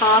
1/2